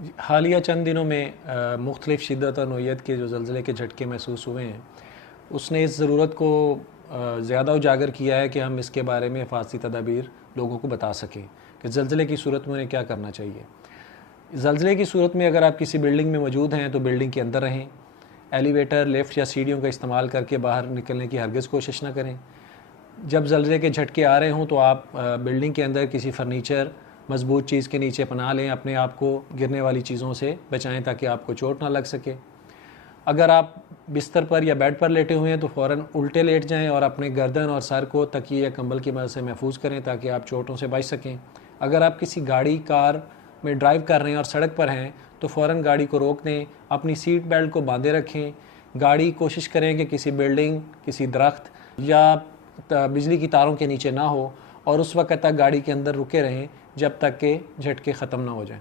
हालिया चंद दिनों में मुख्तलिफ़ शिद्दत और नोयत के जो ज़लज़ले के झटके महसूस हुए हैं, उसने इस ज़रूरत को ज़्यादा उजागर किया है कि हम इसके बारे में हिफाजती तदाबीर लोगों को बता सकें कि ज़लज़ले की सूरत में उन्हें क्या करना चाहिए। ज़लज़ले की सूरत में अगर आप किसी बिल्डिंग में मौजूद हैं तो बिल्डिंग के अंदर रहें। एलिवेटर, लिफ्ट या सीढ़ियों का इस्तेमाल करके बाहर निकलने की हरगिज़ कोशिश ना करें। जब ज़लज़ले के झटके आ रहे हों तो आप बिल्डिंग के अंदर किसी फर्नीचर, मजबूत चीज़ के नीचे पनाह लें, अपने आप को गिरने वाली चीज़ों से बचाएं ताकि आपको चोट ना लग सके। अगर आप बिस्तर पर या बेड पर लेटे हुए हैं तो फ़ौरन उल्टे लेट जाएं और अपने गर्दन और सर को तकिए या कंबल की मदद से महफूज करें ताकि आप चोटों से बच सकें। अगर आप किसी गाड़ी, कार में ड्राइव कर रहे हैं और सड़क पर हैं तो फ़ौरन गाड़ी को रोक दें, अपनी सीट बेल्ट को बांधे रखें। गाड़ी कोशिश करें कि किसी बिल्डिंग, किसी दरख्त या बिजली की तारों के नीचे ना हो और उस वक्त तक गाड़ी के अंदर रुके रहें जब तक कि झटके ख़त्म ना हो जाएं।